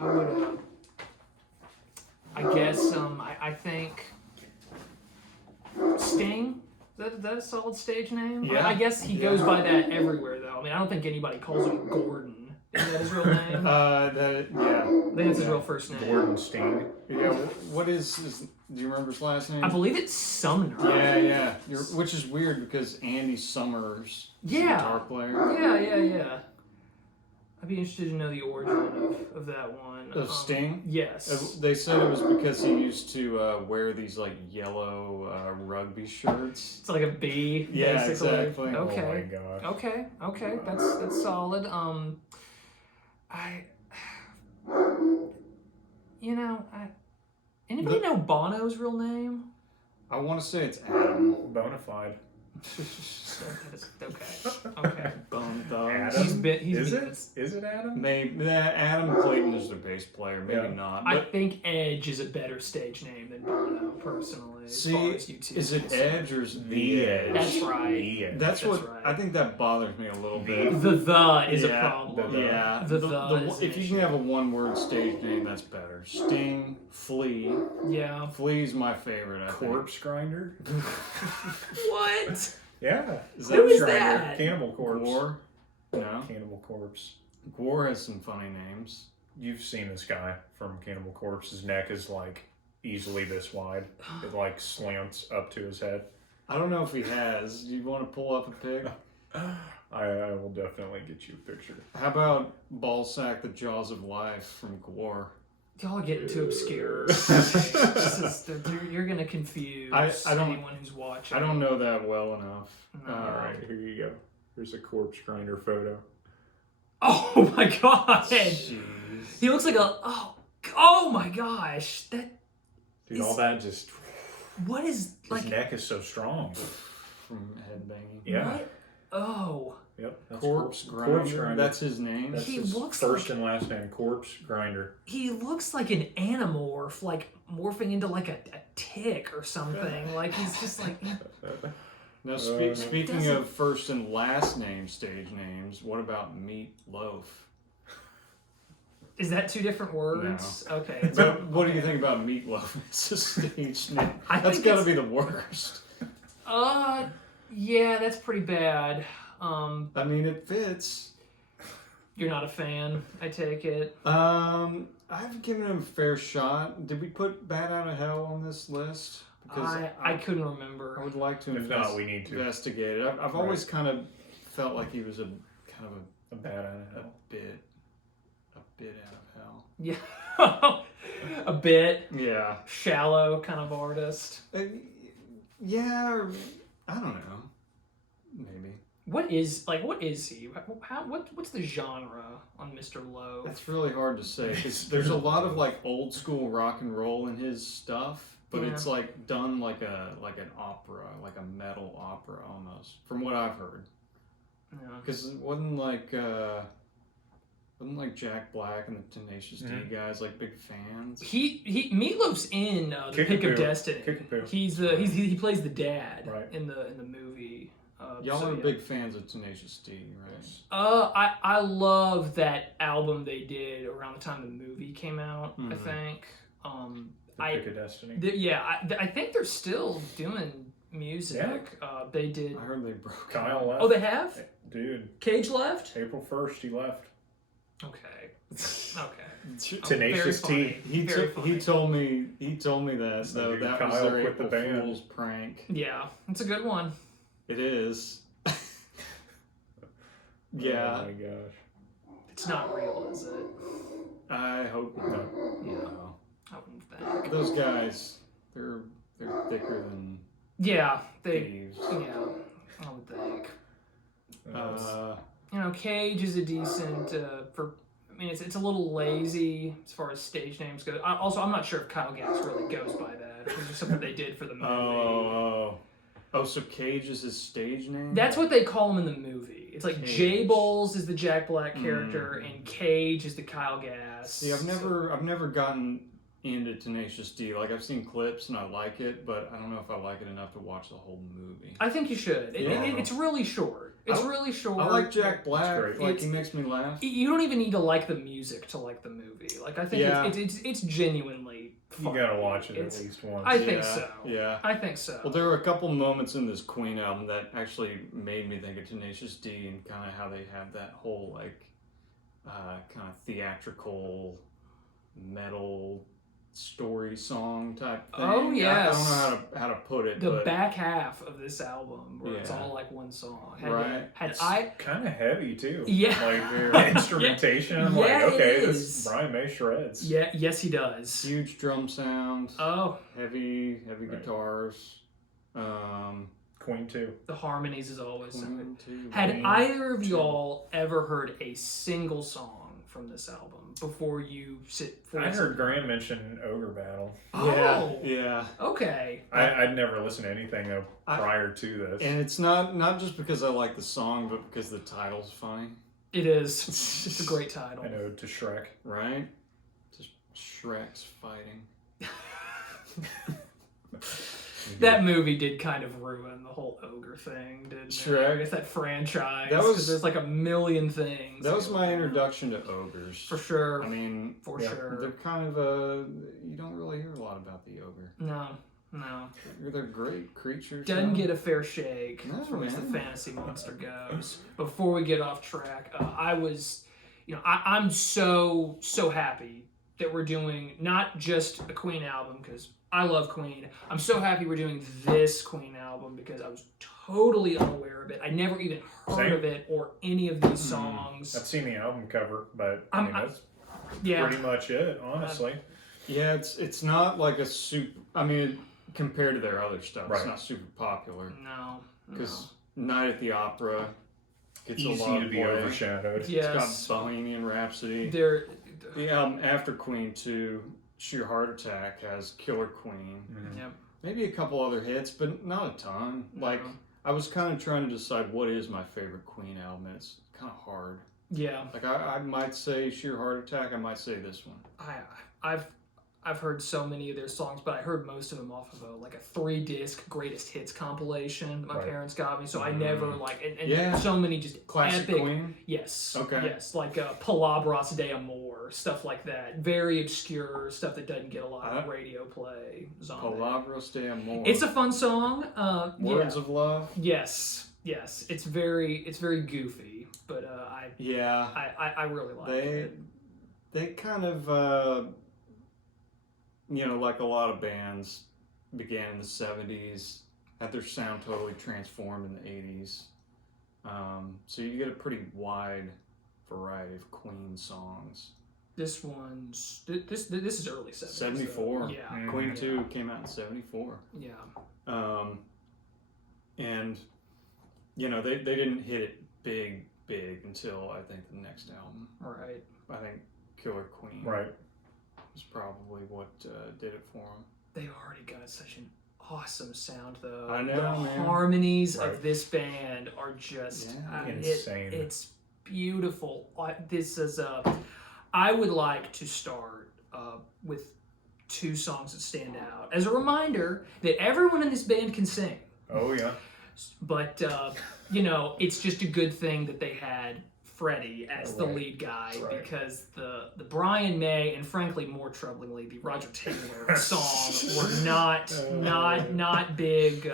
I would. I guess. I think. Sting. Is that a solid stage name? Yeah. I guess he goes by that everywhere, though. I mean, I don't think anybody calls him Gordon. Is that his real name? Yeah. I think it's his real first name. Gordon Sting. Yeah. What is do you remember his last name? I believe it's Sumner. Yeah. Which is weird because Andy Summers is a guitar player. Yeah. I'd be interested to know the origin of that one. Of Sting? Yes. They said it was because he used to wear these like yellow rugby shirts. It's like a B, Yeah, basically. exactly. Okay. Oh my gosh. Okay. That's solid. Anybody know Bono's real name? I want to say it's Adam. Bonafide. Okay. Bone Thugs. Adam? Is it Adam? Maybe Adam Clayton is their bass player. Maybe Yeah. not. I But think Edge is a better stage name than Bono, personally. As far as U2 is it concerned. Edge or is it The Edge? That's right. The Edge. That's what right. I think that bothers me a little bit. The is a Yeah, problem. Yeah. The is if an you can have a one-word stage name, that's better. Sting, Flea. Yeah. Flea's my favorite. I Corpse Grinder? What? Yeah. Who is Grinder. that? Cannibal think. Corpse. Gore. No. Cannibal Corpse. Gore has some funny names. You've seen this guy from Cannibal Corpse. His neck is like easily this wide. It like slants up to his head. I don't know if he has. You want to pull up a pic? I will definitely get you a picture. How about Ballsack, the Jaws of Life from Gore? Y'all are getting too obscure. You're going to confuse I don't- anyone who's watching. I don't know that well enough. No. All right, here you go. Here's a Corpse Grinder photo. Oh my god! Jeez. He looks like oh my gosh! Dude, Is- all that just... What is, His neck is so strong. From headbanging. Yeah. What? Oh. Yep. That's Corpse Grinder. That's his name. That's He his looks first like- and last name. Corpse Grinder. He looks like an animorph, like morphing into like a tick or something. Like he's just like... Now, speaking Doesn't- of first and last name stage names, what about Meat Loaf? Is that two different words? No. Okay. What do you think about Meat Loaf as a stage name? I That's think got to it's- be the worst. Yeah, that's pretty bad. I mean, it fits. You're not a fan, I take it. I've given him a fair shot. Did we put Bat Out of Hell on this list? Because I couldn't remember. I would like to If not, we need to. investigate it. I've always kind of felt like he was a Bat Out of Hell. bit out of hell. Yeah. A bit Yeah. shallow kind of artist. Yeah, or, I don't know. Maybe. What is he? What's the genre on Mr. Lowe? That's really hard to say. 'Cause there's a lot of like old school rock and roll in his stuff, but Yeah. it's like done like an opera, like a metal opera almost, from what I've heard. Yeah. Because it wasn't like Jack Black and the Tenacious D guys like big fans. He Meatloaf's in the Pick of Destiny. Kickapoo. He plays the dad Right. in the movie. Y'all so, are yeah. big fans of Tenacious D, right? I love that album they did around the time the movie came out. I Mhm. think. The Pick of Destiny. I think they're still doing music. They did. I heard they broke. Kyle left. Oh, they have? Dude, Cage left? April 1st he left. Okay. Okay. Tenacious Very T. funny. He told me that though. Maybe That was Kyle their quit the April band. Fool's prank. Yeah, it's a good one. It is. Yeah. Oh my gosh. It's not real, is it? I hope not. Yeah. No. I wouldn't think. Those guys, they're thicker than Yeah, thieves. Yeah, I would think. Uh, Cage is a decent it's a little lazy as far as stage names go. Also, I'm not sure if Kyle Gass really goes by that. It was just something they did for the movie. So Cage is his stage name? That's what they call him in the movie. It's like Cage. Jay Bowles is the Jack Black character, and Cage is the Kyle Gass. See, I've never gotten into Tenacious D. Like, I've seen clips and I like it, but I don't know if I like it enough to watch the whole movie. I think you should. Yeah. It's really short. It's really short. I like Jack Black. great. Like, he makes me laugh. You don't even need to like the music to like the movie. Like, I think it's genuinely fun. You gotta watch it at least once. I think so. Yeah. I think so. Well, there were a couple moments in this Queen album that actually made me think of Tenacious D and kind of how they have that whole, like, kind of theatrical metal story song type thing. Oh, yes. I don't know how to put it. The back half of this album, where it's all like one song. It's kind of heavy too. Yeah. Like the instrumentation. I'm like, okay, this Brian May shreds. Yeah. Yes, he does. Huge drum sound. Oh. Heavy guitars. Queen 2. The harmonies is always so good. Queen 2. Had either of y'all ever heard a single song from this album before you sit? I heard Graham mention Ogre Battle. Oh, yeah. Okay. I'd never listened to anything prior to this. And it's not just because I like the song, but because the title's funny. It is. It's a great title. An ode to Shrek. Right? Just Shrek's fighting. That movie did kind of ruin the whole ogre thing, didn't it? Shrek. I guess that franchise. That was there's like a million things. That was my introduction to ogres. For sure. I mean, for sure. They're kind of you don't really hear a lot about the ogre. No. They're great creatures. Doesn't get a fair shake No, as far as the man. fantasy monster goes. Before we get off track, I'm so happy that we're doing not just a Queen album, because I love Queen. I'm so happy we're doing this Queen album because I was totally unaware of it. I never even heard of it or any of these songs. I've seen the album cover, but I mean, that's pretty much it, honestly. Yeah, it's not like a super. I mean, compared to their other stuff, it's not super popular. No. Because Night at the Opera gets easy a lot to of be play. overshadowed. It's got Bohemian Rhapsody. The album after Queen 2, Sheer Heart Attack, has Killer Queen. Mm-hmm. Yep. Maybe a couple other hits, but not a ton. Like, I was kind of trying to decide what is my favorite Queen album, and it's kind of hard. Yeah. Like, I might say Sheer Heart Attack, I might say this one. I've heard so many of their songs, but I heard most of them off of a 3-disc greatest hits compilation that my parents got me. So I never and so many just classic epic. Queen. Yes. Okay. Yes, like Palabras de Amor, stuff like that. Very obscure stuff that doesn't get a lot of radio play. Palabras de Amor. It's a fun song. Words of Love. Yes. It's very goofy, but I really like it. They kind of. Like a lot of bands began in the 70s, had their sound totally transformed in the 80s. So you get a pretty wide variety of Queen songs. This is early 70s. 74. So, yeah. Queen 2 came out in 74. Yeah. And, they didn't hit it big until, I think, the next album. Right. I think Killer Queen. Right. Was probably what did it for them. They've already got such an awesome sound, though. I know, the man. harmonies of this band are just insane. It's beautiful. This is I would like to start with 2 songs that stand out as a reminder that everyone in this band can sing. Oh yeah. But it's just a good thing that they had Freddie as the lead guy, because the Brian May and, frankly, more troublingly, the Roger Taylor song were not big.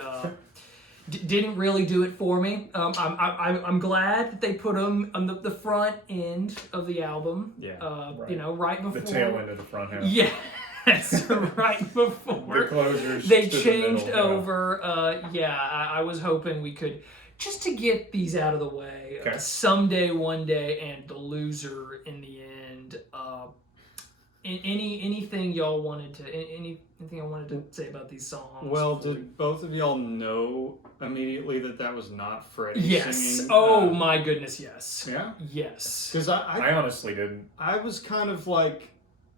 Didn't really do it for me. I'm glad that they put them on the front end of the album. Yeah. Right before the tail end of the front half. Yeah. Right before the closers they changed over. I was hoping we could, just to get these out of the way, Someday, One Day, and The Loser in the end. Anything y'all wanted to, anything I wanted to say about these songs? Well, did both of y'all know immediately that was not Freddie singing? Oh my goodness, yes. Yeah? Yes. Because I honestly didn't. I was kind of like,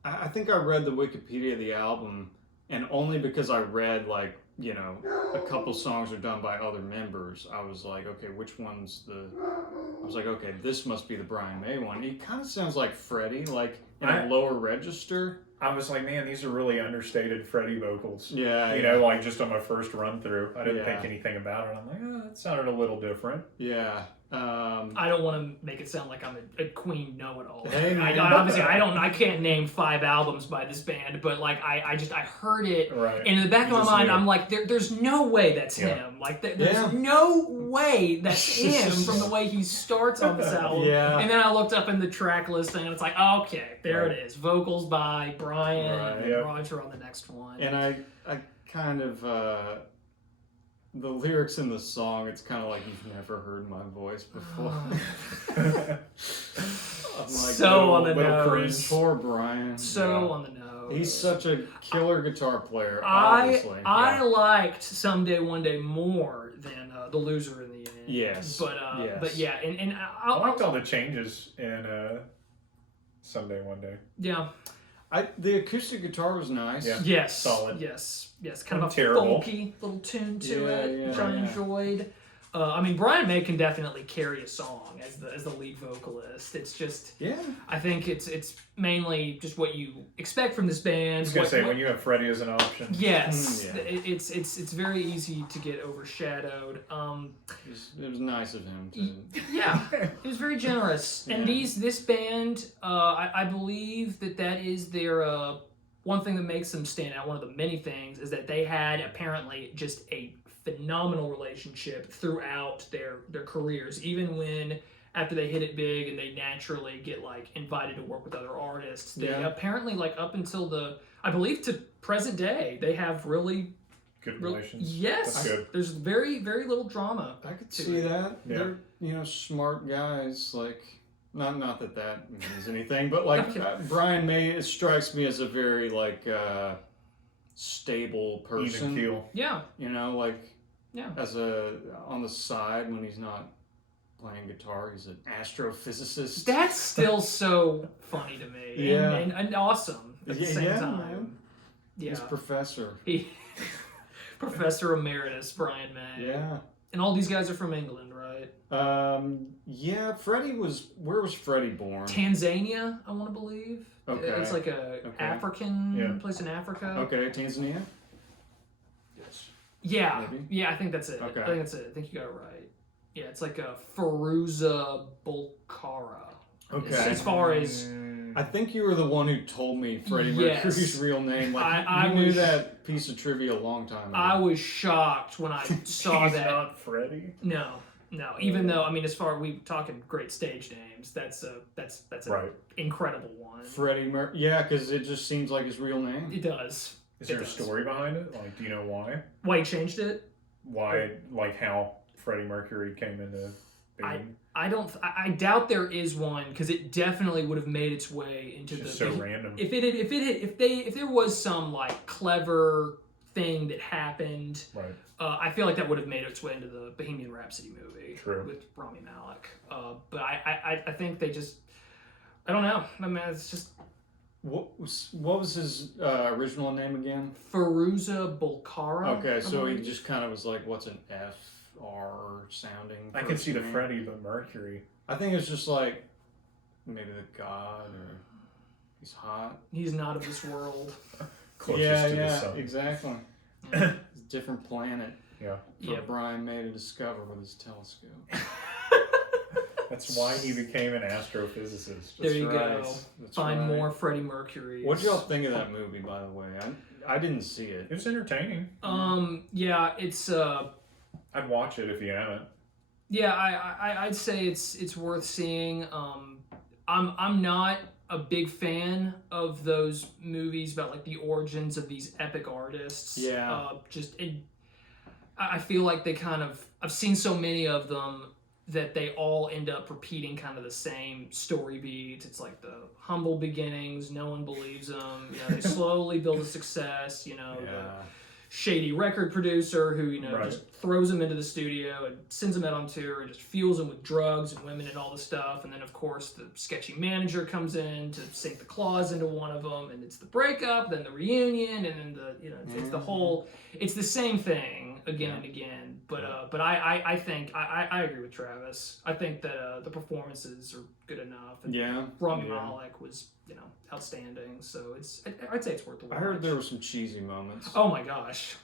I think I read the Wikipedia of the album, and only because I read, like, you know, a couple songs are done by other members, I was like, okay, which one's the... I was like, okay, this must be the Brian May one. He kind of sounds like Freddie, like in a lower register. I was like, man, these are really understated Freddie vocals. Yeah. You know, like just on my first run through, I didn't think anything about it. I'm like, oh, that sounded a little different. Yeah. I don't want to make it sound like I'm a Queen know-it-all. Hey, man. Obviously, I can't name 5 albums by this band, but like I heard it, Right. and in the back of my mind, I'm like, there's no way that's him. Like there's no way that's him from the way he starts on this album. Yeah. And then I looked up in the track listing, and it's like, okay, there it is, vocals by Brian and Roger on the next one. And I kind of the lyrics in the song, it's kind of like you've never heard my voice before. I'm like, so on the nose. Cringe. Poor Brian. So on the nose. He's such a killer guitar player, obviously. I liked Someday One Day more than The Loser in the end. Yes. But yeah, and I liked all the changes in Someday One Day. Yeah. The acoustic guitar was nice. Yeah. Yes. Solid. Yes. Kind of a terrible. folky little tune to it, which I enjoyed. I mean, Brian May can definitely carry a song as the lead vocalist. It's just, I think it's mainly just what you expect from this band. I was gonna say when you have Freddie as an option. Yes, it's very easy to get overshadowed. It was nice of him to. Yeah, it was very generous. Yeah. And this band, I believe that is their one thing that makes them stand out. One of the many things is that they had apparently just a phenomenal relationship throughout their careers, even when after they hit it big and they naturally get like invited to work with other artists. They apparently, like, up until I believe to present day, they have really good relations. Yes, that's good. There's very very little drama. I could see that. Yeah. They're smart guys. Like, not that means anything, but like Brian May, it strikes me as a very like stable person. Even keel. Yeah. As on the side when he's not playing guitar, he's an astrophysicist. That's still so funny to me. And awesome at the same time. Man. Yeah. He's professor. Professor Emeritus Brian May. Yeah. And all these guys are from England, right? Freddie where was Freddie born? Tanzania, I want to believe. Okay. It's like a African place in Africa. Okay, Tanzania? Yes. Yeah. Maybe? Yeah, I think that's it. Okay. I think that's it. I think you got it right. Yeah, it's like a Firuza Bulkara. Okay. As far as... I think you were the one who told me Freddie Mercury's real name. Like, I knew that piece of trivia a long time ago. I was shocked when I saw He's that. not Freddie? No. Even though, I mean, as far we talking great stage names, that's an incredible one. Freddie Mercury. Yeah, because it just seems like his real name. It does. Is there a story behind it? Like, do you know why? Why he changed it? Why, like how Freddie Mercury came into being? I doubt there is one, because it definitely would have made its way into it's just so random. If there was some like clever thing that happened, right. I feel like that would have made its way into the Bohemian Rhapsody movie. True. With Rami Malek. But I think they just, I don't know. I mean, it's just. What was his original name again? Firuza Bulkara. Okay, so he just kind of was like, what's an FR sounding? I can see the Freddie, but Mercury. I think it's just like maybe the god, or he's hot. He's not of this world. Closest to the sun. Exactly. Yeah. It's a different planet. Yeah. For Brian May to discover with his telescope. That's why he became an astrophysicist. There you right. go. That's Find right. more Freddie Mercury. What y'all think of that movie, by the way? I didn't see it. It was entertaining. Yeah, it's I'd watch it if you haven't. Yeah, I'd say it's worth seeing. I'm not a big fan of those movies about like the origins of these epic artists. Yeah. I feel like they kind of, I've seen so many of them that they all end up repeating kind of the same story beats. It's like the humble beginnings, no one believes them. They slowly build a success. shady record producer who, you know, Right. just throws him into the studio and sends him out on tour and just fuels him with drugs and women and all this stuff. And then, of course, the sketchy manager comes in to sink the claws into one of them, and it's the breakup, then the reunion, and then it's the whole, it's the same thing again and again. But I think I agree with Travis. I think that the performances are good enough. And Rami Malek was, you know, outstanding. So I'd say it's worth the watch. I heard there were some cheesy moments. Oh my gosh.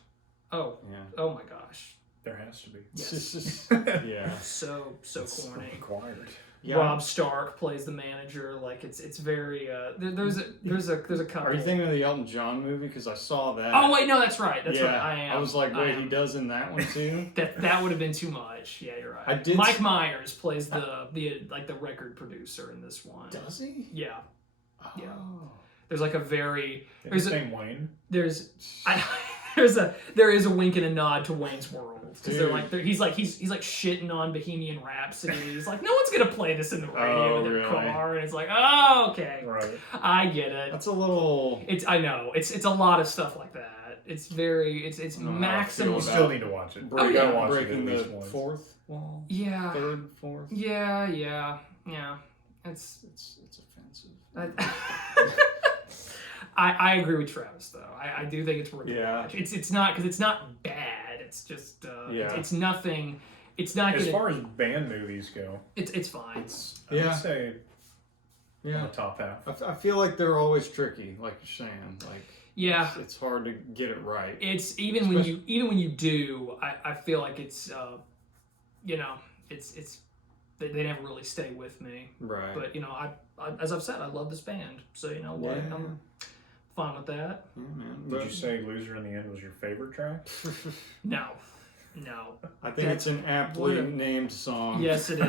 Oh. Yeah. Oh my gosh. There has to be. Yes. Yeah. So corny. Required. Yeah. Rob Stark plays the manager. Like it's very. There's a couple. Are you thinking of the Elton John movie? Because I saw that. Oh wait, no, that's right. That's right. I am. I was like, wait, he does in that one too. that would have been too much. Yeah, you're right. I did. Mike Myers plays the record producer in this one. Does he? Yeah. Oh. Yeah. There's like a very. There's name Wayne. There is a wink and a nod to Wayne's World because he's like shitting on Bohemian Rhapsody. He's like, no one's gonna play this in the radio in their car, and it's like, oh, okay, Right. I get it. That's a little. I know it's a lot of stuff like that. It's very it's maximum. You still need to watch it. Oh, You gotta watch breaking it at the least once. fourth wall. Yeah. Third, fourth. Yeah. It's offensive. I agree with Travis though. I do think it's worth the Yeah. watch. It's not because it's not bad. It's just it's nothing. It's not As gonna, far as band movies go, it's fine. I would say Yeah. the top half. I feel like they're always tricky, like you're saying. Like Yeah. it's hard to get it right. It's even when you do, I feel like it's you know, it's they never really stay with me. Right. But you know, I as I've said, I love this band. So you know what? Yeah. I'm fine with that. Yeah, man. Would you say "Loser in the End" was your favorite track? No. I think it's an aptly named song. Yes, it is.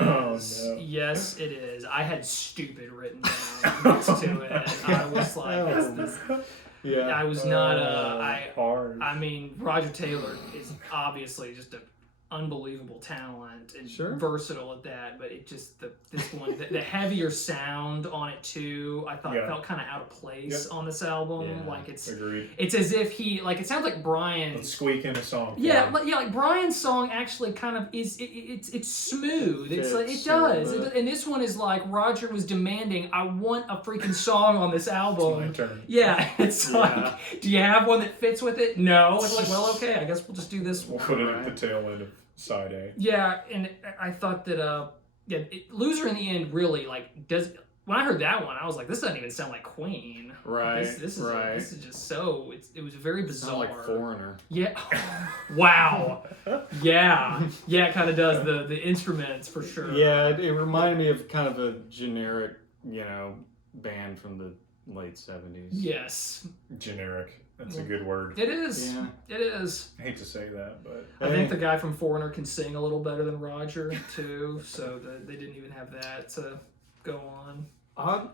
Oh, no. Yes, it is. I had "stupid" written down next to it. I was like, this. Yeah. I was not hard. I mean, Roger Taylor is obviously just an unbelievable talent and versatile at that, but it just this one the heavier sound on it too, I thought felt kind of out of place on this album. Yeah. Like it's Agreed. it's as if he like it sounds like Brian. Let's squeak in a song. Like Brian's song actually kind of is it's smooth. It's like it does. And this one is like Roger was demanding, I want a freaking song on this album. It's my turn. Yeah, it's like, do you have one that fits with it? No. It's like, well, okay, I guess we'll just do this one. We'll put it at the tail end of side A. Yeah, and I thought that Loser in the End really like does. When I heard that one, I was like, this doesn't even sound like Queen. Right. This is just so. It was very bizarre. Sound like Foreigner. Yeah. Wow. Yeah. Yeah. It kind of does the instruments for sure. Yeah, it reminded me of kind of a generic, band from the late 70s. Yes. Generic. That's a good word. It is. Yeah. It is. I hate to say that, but I think the guy from Foreigner can sing a little better than Roger too, so they didn't even have that to go on.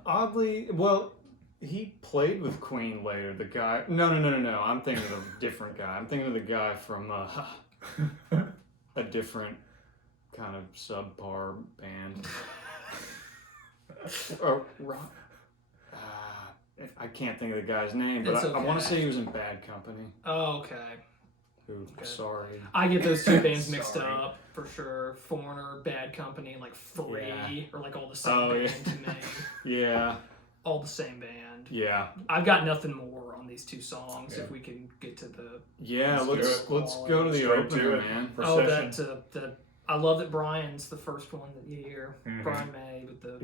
Oddly, well, he played with Queen later. The guy. No. I'm thinking of a different guy. I'm thinking of the guy from a different kind of subpar band. I can't think of the guy's name, but I want to say he was in Bad Company. Oh, okay. Sorry. I get those two bands mixed up for sure. Foreigner, Bad Company, like Free, or like all the same band to me. Yeah. All the same band. Yeah. I've got nothing more on these two songs. If we can get to the let's go to the opener, man. Procession. I love that Brian's the first one that you hear. Mm-hmm. Brian May with the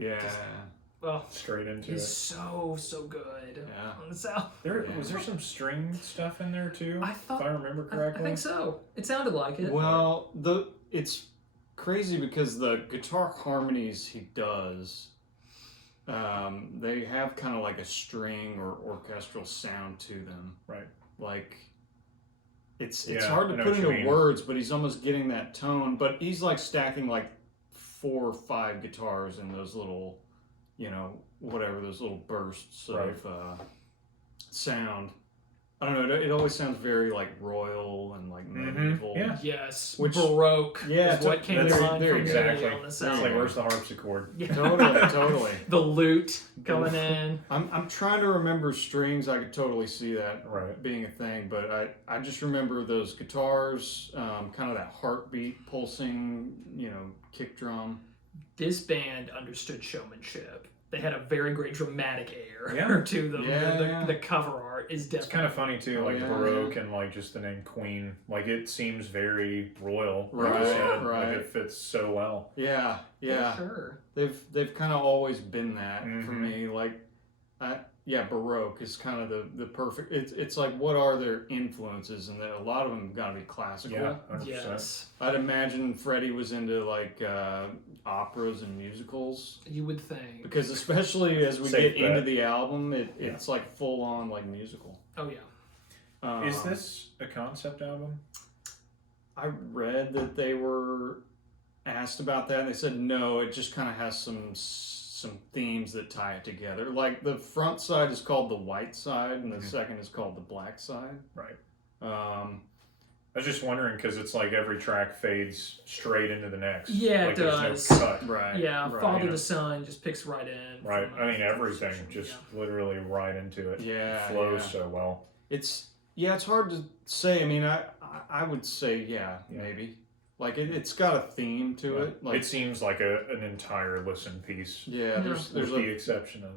straight into he's it. so good on the South. Was there some string stuff in there too? If I remember correctly. I think so. It sounded like it. Well, it's crazy because the guitar harmonies he does, they have kind of like a string or orchestral sound to them. Right. Like it's hard to put into words, but he's almost getting that tone. But he's like stacking like 4 or 5 guitars in those little, those little bursts of sound. I don't know. It always sounds very like royal and like medieval. Yeah. Yes, Which- Baroque yeah, is what came to that's- mind there for me exactly. on this It's like, album. where's the harpsichord? Yeah. Totally. The lute coming in. I'm trying to remember strings. I could totally see that Right. being a thing, but I just remember those guitars, kind of that heartbeat pulsing, kick drum. This band understood showmanship. They had a very great dramatic air Yeah. to them. Yeah. The cover art is It's definitely kind of funny too, like yeah, Baroque and like just the name Queen. Like it seems very royal. Like Right, you said. right. Like it fits so well. Yeah. For sure. They've kind of always been that for Mhm. me. Like, Baroque is kind of the perfect. It's like, what are their influences, and a lot of them got to be classical. Yeah, 100%. Yes, I'd imagine Freddie was into like operas and musicals, you would think. because especially as we Safe get into bet. the album, it's like full on like musical. Oh yeah. Is this a concept album? I read that they were asked about that, and they said no. It just kind of has some themes that tie it together. Like the front side is called the white side, and the second is called the black side. Right. Um, I was just wondering because it's like every track fades straight into the next. Yeah, it like does. There's no cut. right. Yeah, Right. Father yeah. to Son just picks right in. Right. from, I mean, from everything position. just Yeah. literally right into it. Yeah. Flows yeah. so well. It's hard to say. I mean, I would say maybe. Like it's got a theme to Yeah. it. Like It seems like an entire listen piece. yeah, there's With the exception of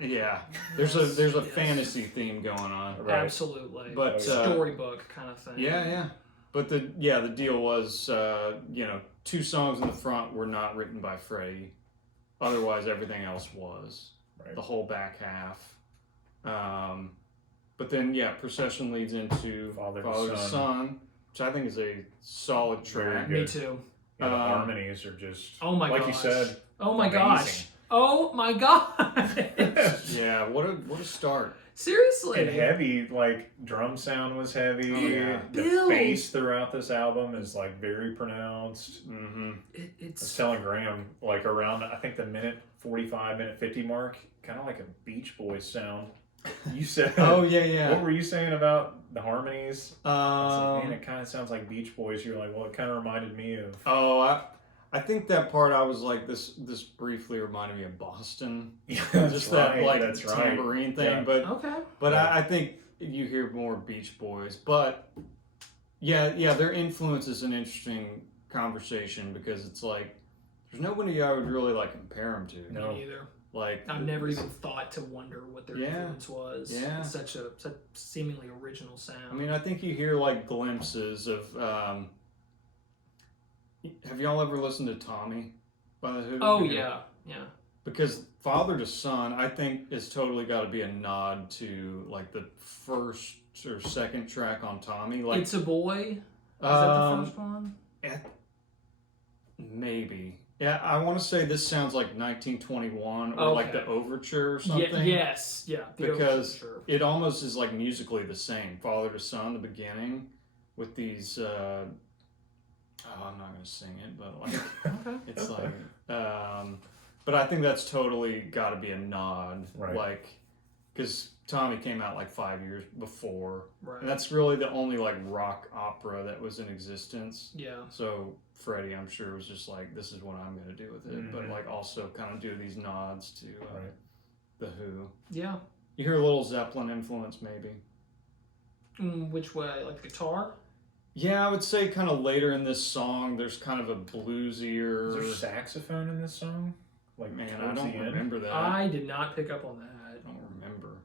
there's a Yes. fantasy theme going on. Right. Absolutely. But Storybook kind of thing. yeah. But the deal was 2 songs in the front were not written by Freddie. Otherwise, everything else was. Right. The whole back half. But then Procession leads into Father to to Son, which I think is a solid Very track. good. Me too. Yeah, the Um, harmonies are just Oh my like gosh. you said. Oh my amazing. gosh. Oh my gosh. Yeah, what a start. Seriously. And heavy, like drum sound was heavy. Oh, yeah. The Build. bass throughout this album is like very pronounced. Mm-hmm. I was It's telling Graham, like around I think the minute 45, minute 50 mark, kind of like a Beach Boys sound. You said, Oh yeah. what were you saying about the harmonies? I was like, man, Um, it kind of sounds like Beach Boys. You're like, well, it kind of reminded me of. I think that part I was like this briefly reminded me of Boston. Yeah, Just that like that's right. tambourine thing, Yeah. okay. but Yeah. I think you hear more Beach Boys. But yeah, their influence is an interesting conversation, because it's like there's nobody I would really like compare them to. No. Me neither. Like I've never even thought to wonder what their Yeah. influence was. Yeah. It's such seemingly original sound. I mean, I think you hear like glimpses of. Have y'all ever listened to Tommy by the Who? oh yeah. Because Father to Son, I think, is totally got to be a nod to like the first or second track on Tommy. Like It's a Boy. Is that the um, first one? maybe. Yeah, I want to say this sounds like 1921 or like Okay. the Overture or something. Yes. Yeah. the Because Overture. it almost is like musically the same. Father to Son, the beginning, with these. I'm not gonna sing it, but like Okay. it's like. But I think that's totally got to be a nod, Right. like, because Tommy came out like 5 years before, Right. and that's really the only like rock opera that was in existence. Yeah. So Freddie, I'm sure, was just like, this is what I'm gonna do with it, but Mhm. like also kind of do these nods to Right. the Who. Yeah. You hear a little Zeppelin influence, maybe. Which way? Like the guitar? Yeah, I would say kind of later in this song, there's kind of a bluesier. Is there saxophone in this song? Like Man, I towards don't the end? remember that. I did not pick up on that. I don't remember.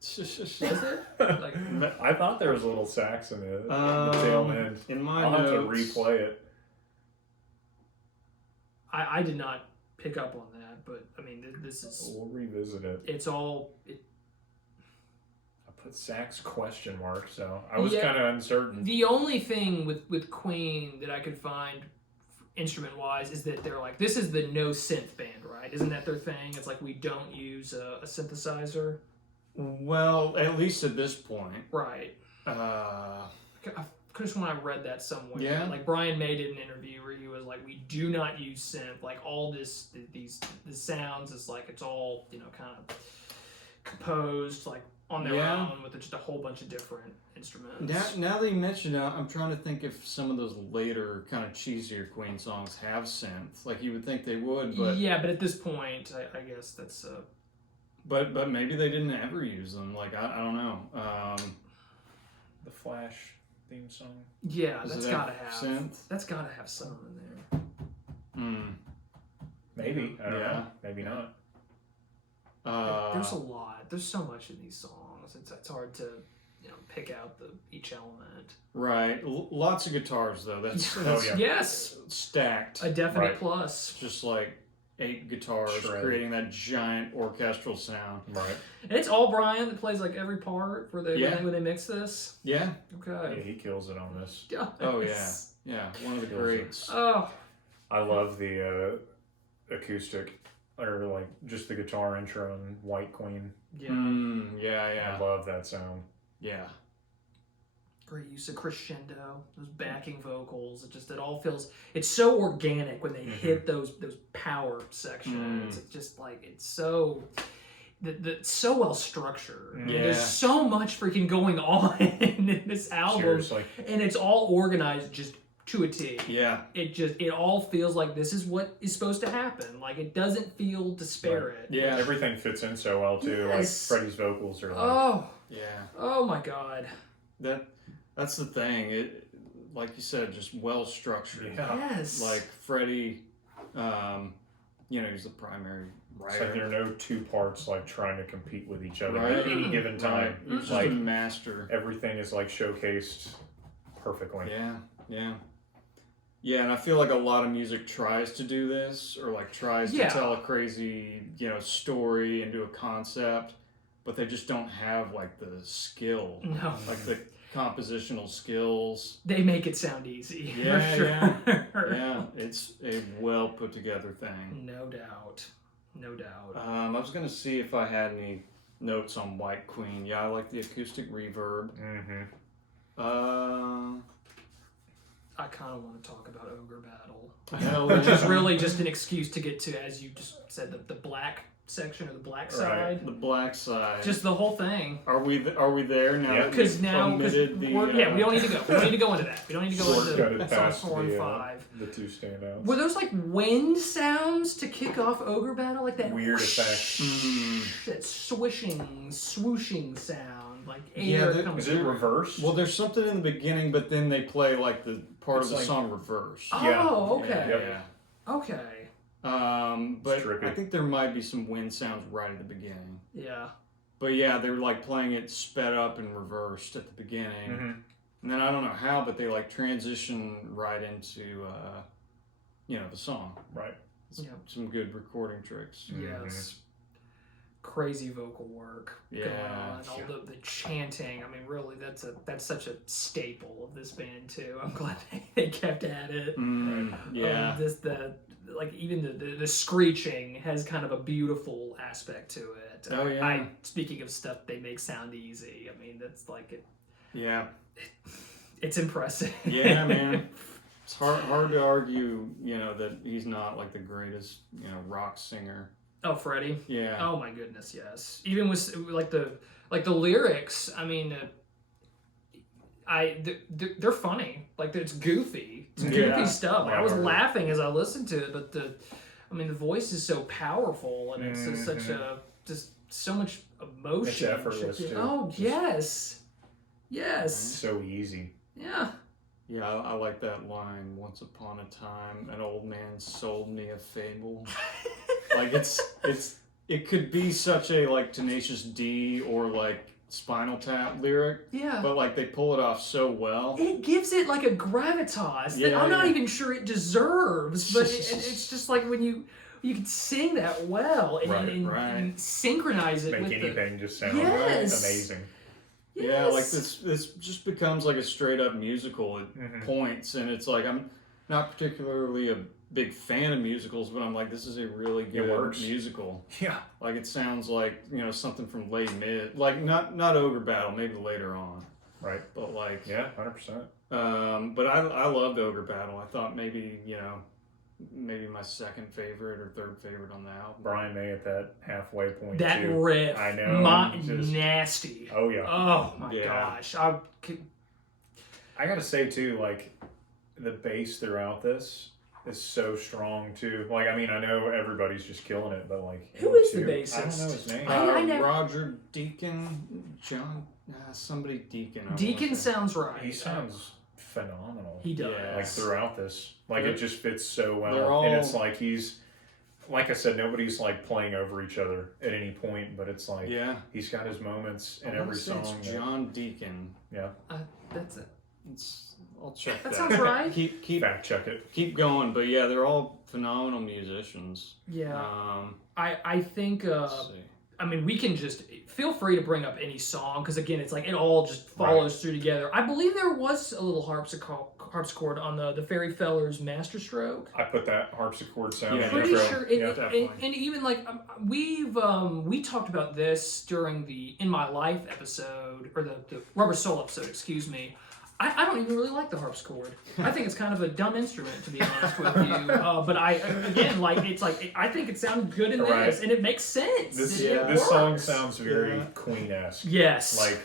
Was it? Like, I thought there was a little sax in it. Um, the tail end. In my I'll have to notes, replay it. I did not pick up on that, but I mean, this is We'll revisit it. it's all. I put sax question mark, so I was Yeah. kind of uncertain. The only thing with Queen that I could find instrument wise is that they're like, this is the no synth band, right? Isn't that their thing? It's like we don't use a synthesizer, well, at least at this point. right? Uh, I could have sworn I read that somewhere. Yeah. Like Brian May did an interview where he was like, we do not use synth. Like all the sounds is like it's all kind of composed like on their Yeah. own with just a whole bunch of different instruments. Now that you mention it, I'm trying to think if some of those later kind of cheesier Queen songs have synth. Like you would think they would, but Yeah, but at this point, I guess that's but maybe they didn't ever use them. Like I don't know. The Flash theme song. yeah, Does that's it gotta have have synth? That's gotta have some in there. Maybe. I don't Yeah. know. Maybe not. There's a lot. There's so much in these songs. It's hard to pick out each element. Right. Lots of guitars though. That's yeah. Yes, stacked. a definite Right. plus. Just like 8 guitars Shredded. creating that giant orchestral sound. Right. And it's all Brian that plays like every part where Yeah. when they mix this. Yeah. Yeah, Okay. he kills it on this. Oh yeah. Yeah. One of the greats. Oh, I love the acoustic, or like just the guitar intro in White Queen. yeah. Yeah. I Yeah. love that sound. Yeah. Great use of crescendo, those backing vocals. It all feels. It's so organic when they hit those power sections. It's just like it's so. So well structured. Yeah. There's so much freaking going on in this album, Seriously. and it's all organized just to a T. Yeah. It all feels like this is what is supposed to happen. Like it doesn't feel disparate. Yeah. Everything fits in so well too. Yes. Like Freddie's vocals are like Oh, Yeah. oh my God. That's the thing. It, like you said, just well structured. Yeah. Yes. Like Freddie, he's the primary it's like writer. there are no two parts like trying to compete with each other Right. at any given time. Right. He's just Like a master. everything is like showcased perfectly. Yeah. Yeah, and I feel like a lot of music tries to do this, or like tries Yeah. to tell a crazy, story and do a concept, but they just don't have like the skill, No. like the compositional skills. They make it sound easy. Yeah, for sure. Yeah, it's a well put together thing. No doubt. No doubt. I was gonna see if I had any notes on White Queen. Yeah, I like the acoustic reverb. Mm-hmm. I kind of want to talk about Ogre Battle, Hell which is yeah. really just an excuse to get to, as you just said, the black section or the black side. The black side. Just the whole thing. Are we there now? Yeah. that Because we've now, omitted the, we don't need to go. We don't need to go into that. We don't need to go Shortcutted into past songs 4 and the 5. the two standouts. Were those like wind sounds to kick off Ogre Battle, like that Weird whoosh, effect. that swishing, swooshing sound, like Yeah, air that- comes Is it through. reversed? Well, there's something in the beginning, but then they play like the part It's of the like- song reversed. Oh, Yeah. okay, Yeah. okay, But trippy. I think there might be some wind sounds right at the beginning. yeah. But yeah, they're like playing it sped up and reversed at the beginning. Mm-hmm. And then I don't know how, but they like transition right into, the song. Right. Yeah. Some good recording tricks. Yes. Crazy vocal work going Yeah. on. All the chanting. I mean, really, that's such a staple of this band too. I'm glad they kept at it. Yeah. Even the screeching has kind of a beautiful aspect to it. Oh, yeah. Speaking of stuff they make sound easy. I mean, that's like it. Yeah. It's impressive. Yeah, man. It's hard to argue, that he's not like the greatest, rock singer. Oh, Freddie. Yeah. Oh my goodness, yes. Even with like the lyrics, I mean, they're funny. Like it's goofy. It's goofy Yeah. stuff. Like, I was Yeah. laughing as I listened to it, but the voice is so powerful and it's just such just so much emotion. It's effortless, too. Oh yes, yes, So easy. yeah. Yeah, I like that line. Once upon a time, an old man sold me a fable. Like it could be such a like Tenacious D or like Spinal Tap lyric, Yeah. but like they pull it off so well. It gives it like a gravitas that Yeah, I'm not yeah. even sure it deserves, but it's just like when you can sing that well and, Right, and synchronize it Make with anything just sound Yes. amazing. Yeah, like this just becomes like a straight up musical at Mhm. points, and it's like I'm not particularly a big fan of musicals, but I'm like, this is a really good works. musical. Yeah. Like it sounds like something from Les Mis, like not Ogre Battle, maybe later on, Right. but like Yeah, 100%. But I loved Ogre Battle. I thought maybe maybe my second favorite or third favorite on the album. Brian May at that halfway point. That too. riff, I know. nasty. Oh yeah. Oh my Yeah. gosh. I gotta say too, like the bass throughout this is so strong too. Like, I mean, I know everybody's just killing it, but like, Who is the too. bassist? I don't know his name. I never- Roger Deacon, John, somebody Deacon. I wanna Deacon say. sounds right. He sounds phenomenal. He does. Yeah. Like throughout this, like it just fits so They're well, all- and it's like he's, like I said, nobody's like playing over each other at any point, but it's like Yeah. he's got his moments in I wanna every say song. It's that- John Deacon. yeah, That's it. I'll check That that. sounds right. Keep fact check it. going, but yeah, they're all phenomenal musicians. Yeah. Um, I think let's see. I mean, we can just feel free to bring up any song because again, it's like it all just follows through together. I believe there was a little harpsichord on the Fairy Fellers Masterstroke. I put that harpsichord sound. Yeah. in Pretty intro. sure, Yeah, definitely. and even like we talked about this during the In My Life episode or the Rubber Soul episode, excuse me. I don't even really like the harpsichord. I think it's kind of a dumb instrument, to be honest with you. But I think it sounded good in Right. this, and it makes sense. This It this song works. sounds very Yeah. Queen-esque. Yes. Like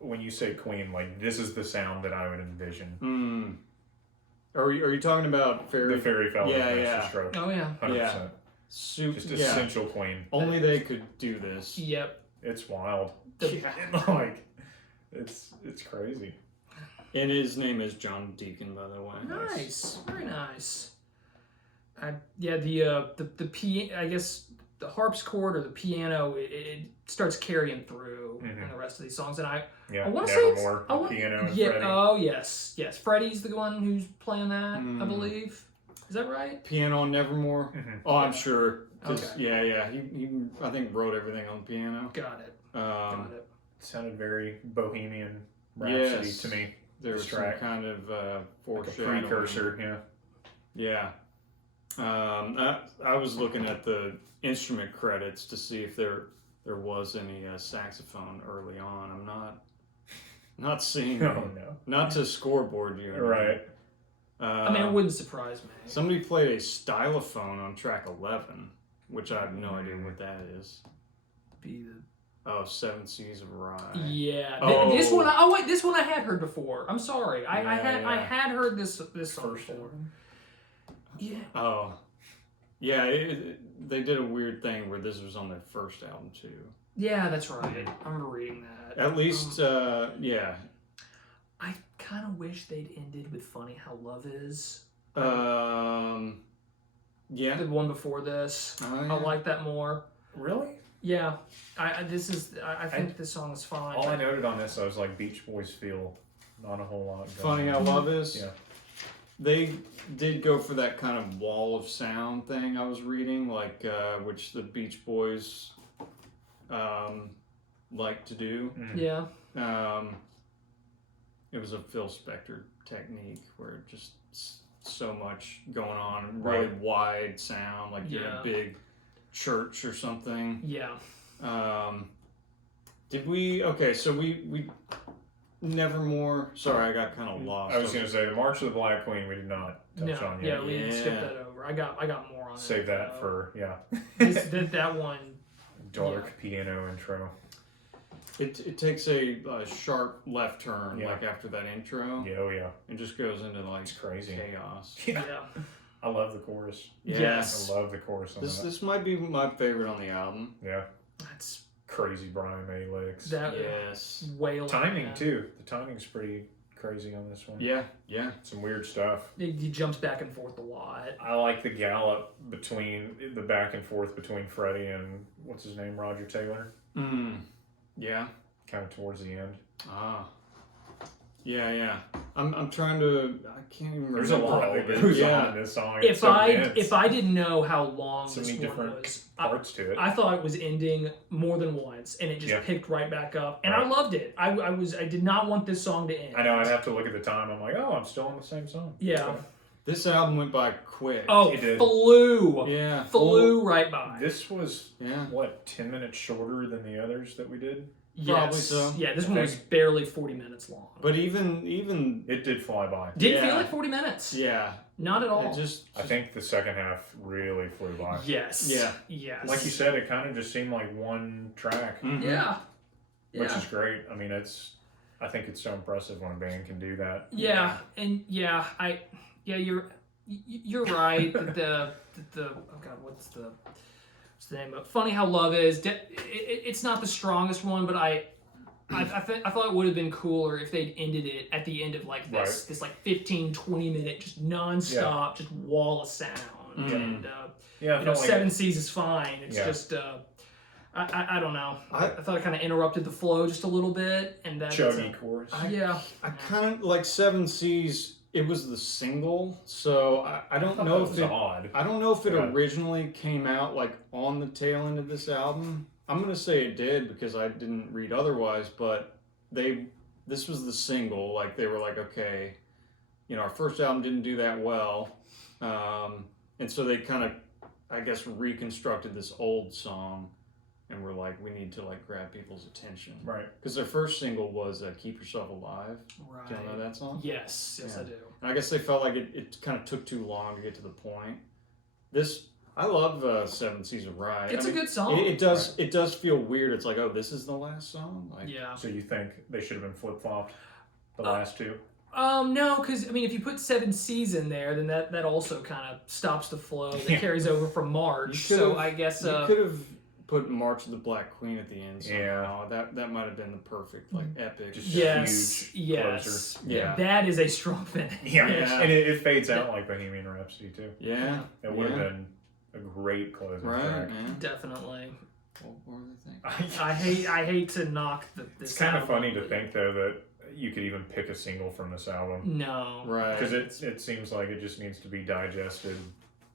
when you say Queen, like this is the sound that I would envision. Are you talking about Fairy? The Fairy Fellers Yeah, yeah. Masterstroke. Oh yeah. 100%. Super, Just yeah. essential Queen. Only they could do this. Yep. It's wild. The- Like it's crazy. And his name is John Deacon, by the way. Nice. Very nice. I guess the harpsichord or the piano it starts carrying through in the rest of these songs, and I want to say it's, Nevermore, I want, piano and yeah. Freddie. Oh yes. Freddie's the one who's playing that, I believe. Is that right? Piano on Nevermore. Oh, I'm sure. 'Cause, Okay. Yeah. He I think wrote everything on piano. Got it. Um, It sounded very Bohemian Rhapsody Yes. to me. there was This some track. kind of Like a foreshadowing. precursor, yeah. Yeah. I was looking at the instrument credits to see if there was any saxophone early on. I'm not seeing Oh it. no. Not to scoreboard you. Right. I mean, it wouldn't surprise me. Somebody played a stylophone on track 11, which I have no idea what that is. Be the Oh, Seven Seas of Rye. yeah. Oh. This one. Oh wait, this one I had heard before. I'm sorry. I Yeah. had heard this song First before. one. Yeah. Oh. Yeah, they did a weird thing where this was on their first album, too. Yeah, that's right. I remember reading that. At least, yeah. I kind of wish they'd ended with "Funny How Love Is." Yeah. The one before this. Oh, yeah. I like that more. Really? Yeah. I think this song is fine. All I noted on this, I was like, Beach Boys feel not a whole lot. Funny How Love Is? Yeah. They did go for that kind of wall of sound thing I was reading, like which the Beach Boys like to do. Yeah. It was a Phil Spector technique where just so much going on, really wide sound, like you're in a big church or something. Yeah. Did we? Okay, so we Nevermore. Sorry, I got kind of lost. I was going to say, the March of the Black Queen, we did not touch on yet. Yeah, we Yeah. skipped that over. I got more on Save that. that for, that one. dark piano intro. It takes a sharp left turn, Yeah. like after that intro. Yeah, oh yeah. It just goes into like It's crazy. chaos. Yeah. I love the chorus. Yes. I love the chorus on that. This might be my favorite on the album. Yeah. That's Crazy Brian May licks. that Yes. wail. Timing, too. The timing's pretty crazy on this one. Yeah. Yeah. Some weird stuff. He jumps back and forth a lot. I like the gallop between the back and forth between Freddie and what's his name, Roger Taylor, Yeah. kind of towards the end. Ah. Yeah. Yeah. I'm trying to. I can't even remember. There's a lot that goes on in this song. It's If so I dense. didn't know how long So this many one different was, parts to it. I thought it was ending more than once, and it just Yeah. picked right back up, and I Right. loved it. I did not want this song to end. I know. I'd have to look at the time. I'm like, oh, I'm still on the same song. Yeah. This album went by quick. Oh, It did. flew. Yeah. Flew right by. This was, Yeah. what, 10 minutes shorter than the others that we did? Yes. Probably so. Yeah, this I one was think. barely 40 minutes long. But even It did fly by. Didn't feel Yeah. like 40 minutes. yeah, Not at all. it just I think the second half really flew by. Yes. Yeah. Yes. Like you said, it kind of just seemed like one track, Mhm. Yeah. which is great. I mean, I think it's so impressive when a band can do that. Yeah, and you're right. the oh god, what's the name of Funny How Love Is? It's not the strongest one, but I thought it would have been cooler if they'd ended it at the end of like this like 15-20 minute just nonstop just wall of sound. Mhm. And Yeah, I felt like Seven Seas is fine. It's Yeah. just I don't know. I thought it kind of interrupted the flow just a little bit, and that's chuggy chorus. yeah. I kind of like Seven Seas. It was the single, so I don't thought know that if was it. odd. I don't know if it Yeah. originally came out like on the tail end of this album. I'm gonna say it did because I didn't read otherwise. But this was the single. Like they were like, okay, our first album didn't do that well, and so they kind of, I guess, reconstructed this old song. And we're like, we need to like grab people's attention, Right. Because their first single was "Keep Yourself Alive." Right. Do you know that song? Yes, Yeah. I do. And I guess they felt like it kind of took too long to get to the point. I love Seven Seas of Rye. It's a good song. It does. It does feel weird. It's like, oh, this is the last song. Like, Yeah. So you think they should have been flip flopped the last two? No, because I mean, if you put Seven Seas in there, then that also kind of stops the flow that Yeah. carries over from March. You So could've- I guess you could have put "March of the Black Queen" at the end. Yeah. Somehow. That might have been the perfect like epic. Just- yes, huge yes, closer. Yeah. that is a strong finish. Yeah. Yeah. And it fades out like Bohemian Rhapsody too. Yeah. It would have yeah. been a great closing Right. track. Yeah. Definitely. What were they thinking? I hate to knock this. It's kind of album, funny to but- think though that you could even pick a single from this album No. Right. because it seems like it just needs to be digested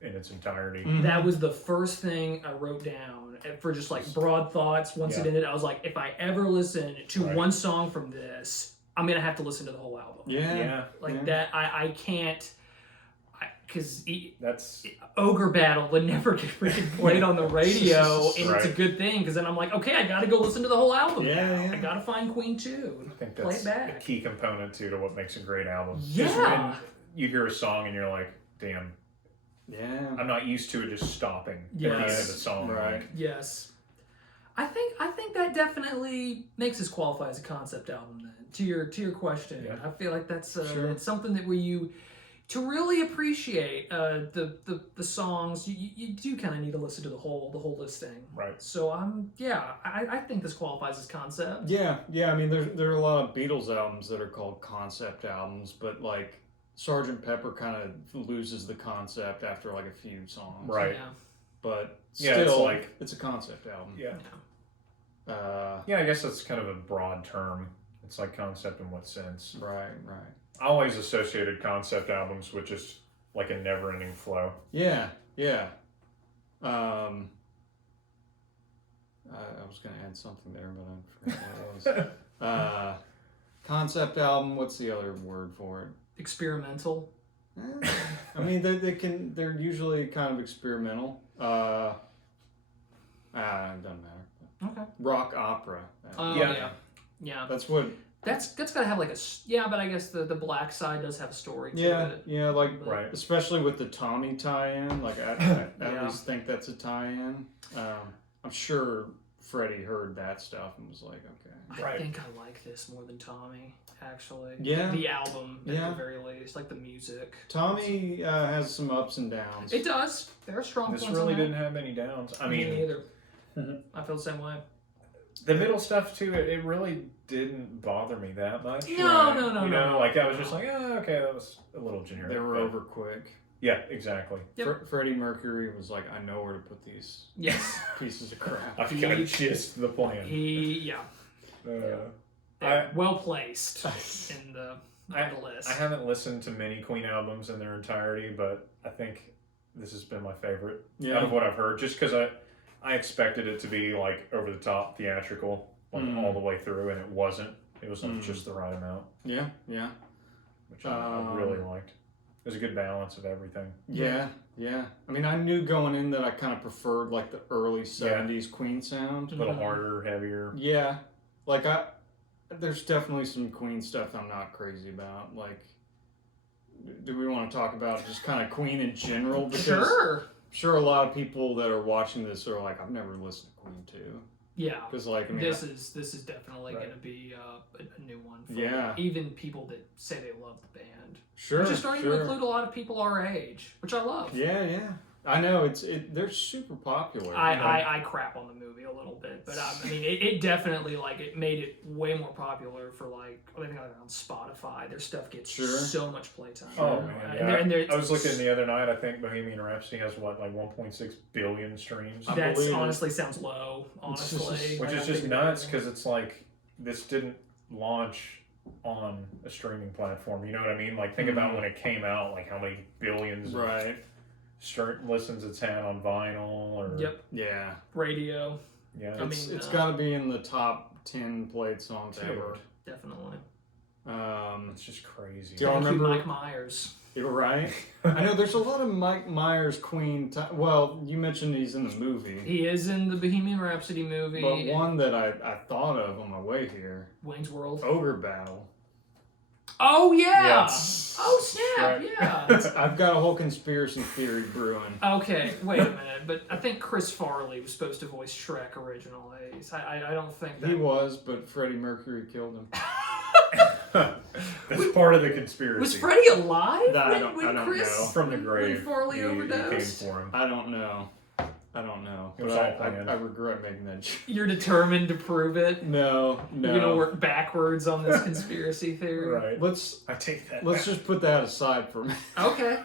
in its entirety. Mhm. That was the first thing I wrote down for just like broad thoughts. Once it Yeah. ended, I was like, if I ever listen to Right. one song from this, I'm gonna have to listen to the whole album. Yeah. Yeah, Like Yeah. that, I can't, because that's Ogre Battle would never get freaking played on the radio, and it's a Right. good thing because then I'm like, okay, I gotta go listen to the whole album. Yeah, now. yeah. I gotta find Queen 2 I think play that's it a back. key component too to what makes a great album. Yeah. Just when you hear a song and you're like, damn, Yeah. I'm not used to it just stopping at the end of the Yes. song. Right. Like, Yes, I think that definitely makes us qualify as a concept album. Then to your question, Yeah. I feel like that's Sure. it's something that where you to really appreciate the songs, you do kind of need to listen to the whole listing. Right. So I think this qualifies as concept. Yeah, I mean, there are a lot of Beatles albums that are called concept albums, but like Sgt. Pepper kind of loses the concept after like a few songs. Right. Yeah. But Yeah, still, it's like- it's a concept album. Yeah. Uh, Yeah, I guess that's kind of a broad term. It's like concept in what sense? right. I always associated concept albums with just like a never-ending flow. Yeah. I was gonna add something there, but I forgot what it was. Concept album. What's the other word for it? Experimental. I mean, they're usually kind of experimental. It doesn't matter. Okay. Rock opera. Yeah. Yeah. That's what. That's gotta have like but I guess the Black Side does have a story to it. Yeah, like Right. especially with the Tommy tie-in. Like I Yeah. at least think that's a tie-in. I'm sure Freddie heard that stuff and was like, okay. I Right. think I like this more than Tommy, actually. Yeah. The album, at Yeah. the very least, like the music. Tommy has some ups and downs. It does. There are strong This points really in that. didn't have many downs. I Me mean, neither. Mhm. I feel the same way. the middle stuff too, it really didn't bother me that much. No, Right. no, no, You no. know, like I was just like, oh, okay, that was a little generic. They were but- over quick. Yeah, exactly. Yep. Freddie Mercury was like, I know where to put these Yes. pieces of crap. I've got just the plan. Yeah. I- Well placed in the list. I haven't listened to many Queen albums in their entirety, but I think this has been my favorite out of what I've heard. Just because I expected it to be like over the top theatrical, like all the way through, and it wasn't. It was like just the right amount, Yeah. which I really liked. There's a good balance of everything. Yeah. I mean, I knew going in that I kind of preferred like the early '70s Queen sound. A little harder, heavier. Yeah, like there's definitely some Queen stuff I'm not crazy about. Like, do we want to talk about just kind of Queen in general? Because I'm sure a lot of people that are watching this are like, I've never listened to Queen 2. Yeah, because like I mean, this is definitely going to be a new one. For Yeah. even people that say they love the band. Sure, which is starting to include a lot of people our age, which I love. Yeah. I know they're super popular. I crap on the movie a little bit, but I mean it definitely like it made it way more popular for like I think on Spotify. Their stuff gets so much playtime. Oh man, yeah. I was looking the other night. I think Bohemian Rhapsody has what, like 1.6 billion streams. That honestly sounds low. Honestly, which is just nuts because it's like this didn't launch on a streaming platform. You know what I mean? Like think about when it came out, like how many billions. Right. Listens it's had on vinyl or radio. Yeah, it's got to be in the top 10 played songs ever. Definitely. It's just crazy. Do y'all remember Mike Myers? You're right. I know there's a lot of Mike Myers Queen. Well, you mentioned he's in the movie. He is in the Bohemian Rhapsody movie. But one that I thought of on my way here. Wayne's World. Ogre Battle. Oh yeah! Yes. Oh snap! Right. Yeah. I've got a whole conspiracy theory brewing. Okay, wait a minute, but I think Chris Farley was supposed to voice Shrek originally. I don't think that he was, but Freddie Mercury killed him. That's part of the conspiracy. Was Freddie alive I don't Chris know. From the grave? When Farley he overdosed? came for him. I don't know. It was But all planned. I regret making that joke. You're determined to prove it. No. You're gonna work backwards on this conspiracy theory. Right. I take that. Let's just put that aside for a minute. Okay.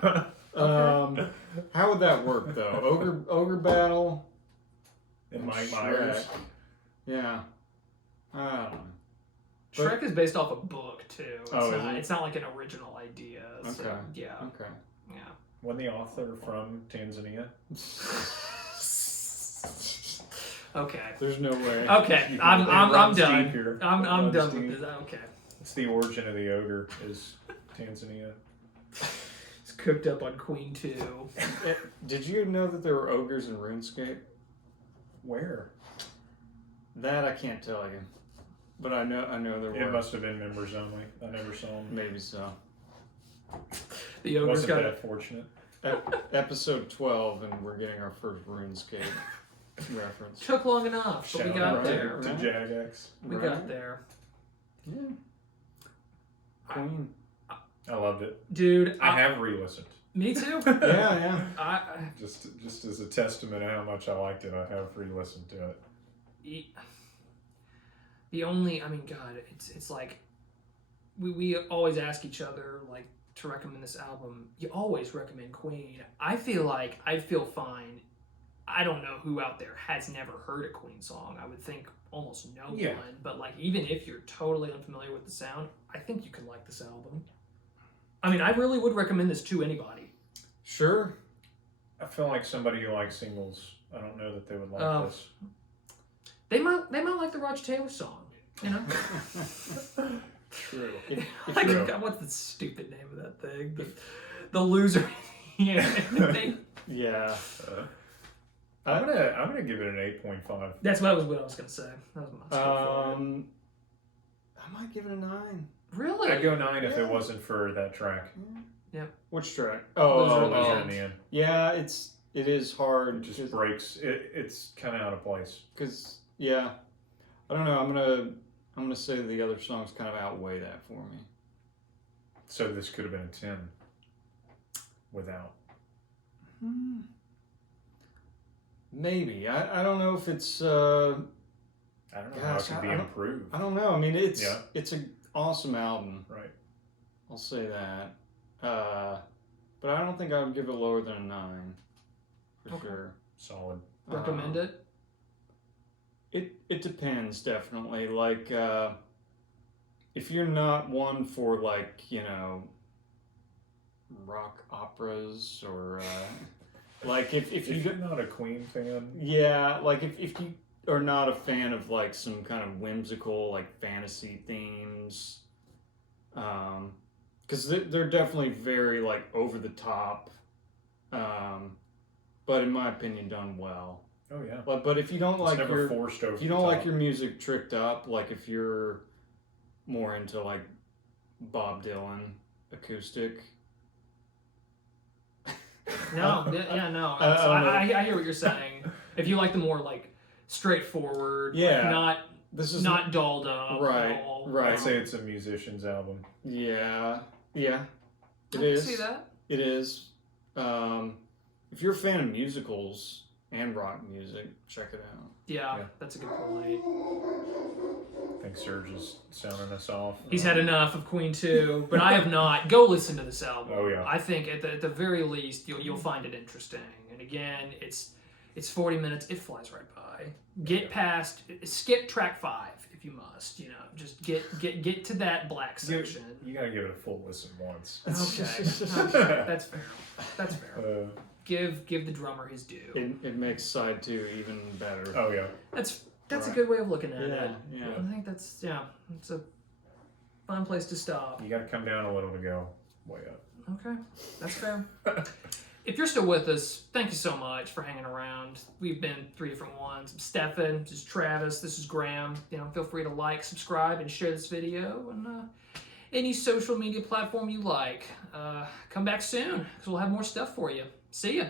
How would that work though? Ogre Battle. And Mike Myers. Yeah. I don't know. Shrek is based off a book too. It's not like an original idea. So, Okay. Yeah. Okay. Yeah. Wasn't the author from Tanzania? Okay. There's no way. Okay. I'm done. Here. I'm done with this. Okay. It's the origin of the ogre is Tanzania. It's cooked up on Queen 2. Did you know that there were ogres in RuneScape? Where? That I can't tell you. But I know there were. It must have been members only. I never saw them. Maybe so. The ogre's Wasn't that fortunate? Episode 12, and we're getting our first RuneScape reference. Took long enough, but we got there. To Jagex. We got there. Yeah. Queen. I loved it. Dude, I have re-listened. Me too. Yeah. Just as a testament to how much I liked it, I have re-listened to it. God, it's like we always ask each other like to recommend this album. You always recommend Queen. I feel like I'd feel fine. I don't know who out there has never heard a Queen song. I would think almost no one. But like even if you're totally unfamiliar with the sound, I think you could like this album. I mean, I really would recommend this to anybody. Sure. I feel like somebody who likes singles, I don't know that they would like this. They might like the Roger Taylor song, you know? True. God, what's the stupid name of that thing? The loser. Yeah. I'm gonna give it an 8.5. That's what I was gonna say. That was my I might give it a 9. Really? I'd go 9 if it wasn't for that track. Yeah. Which track? Loser in the end. Yeah, it is hard. It just breaks. It's kind of out of place. Because I don't know. I'm gonna say the other songs kind of outweigh that for me. So this could have been a 10 without. Maybe. I don't know if it's. I don't know how it could be improved. I don't know. I mean, it's an awesome album. Right. I'll say that. But I don't think I would give it lower than a 9. For sure. Solid. Recommend it? It depends, definitely. Like, if you're not one for, like, rock operas or, like, if you're not a Queen fan. Yeah, like, if you are not a fan of, like, some kind of whimsical, like, fantasy themes, because they're definitely very like over the top, but in my opinion, done well. Oh yeah. But if you don't It's like never forced over if you the don't like top. your music tricked up, like if you're more into like Bob Dylan acoustic. No, no. I So don't know. I hear what you're saying. If you like the more like straightforward, Yeah. like, not This is not dolled up, Right, at all. right. I'd say it's a musician's album. Yeah, it I can is. see that. It is. If you're a fan of musicals and rock music, check it out. Yeah, Yeah. that's a good point. I think Serge is sounding us off. He's had enough of Queen 2, but I have not. Go listen to this album. Oh, yeah. I think at the very least you'll find it interesting. And again, it's 40 minutes. It flies right by. Skip track 5 if you must. You know, just get to that black section. You gotta give it a full listen once. Okay, that's fair. That's fair. Give the drummer his due. It makes side 2 even better. Oh yeah. That's a Right. good way of looking at it. Yeah. I think it's a fun place to stop. You gotta come down a little to go way up. Okay, that's fair. If you're still with us, thank you so much for hanging around. We've been 3 different ones. I'm Stefan, this is Travis, this is Graham. You know, feel free to like, subscribe, and share this video and any social media platform you like. Come back soon because we'll have more stuff for you. See ya.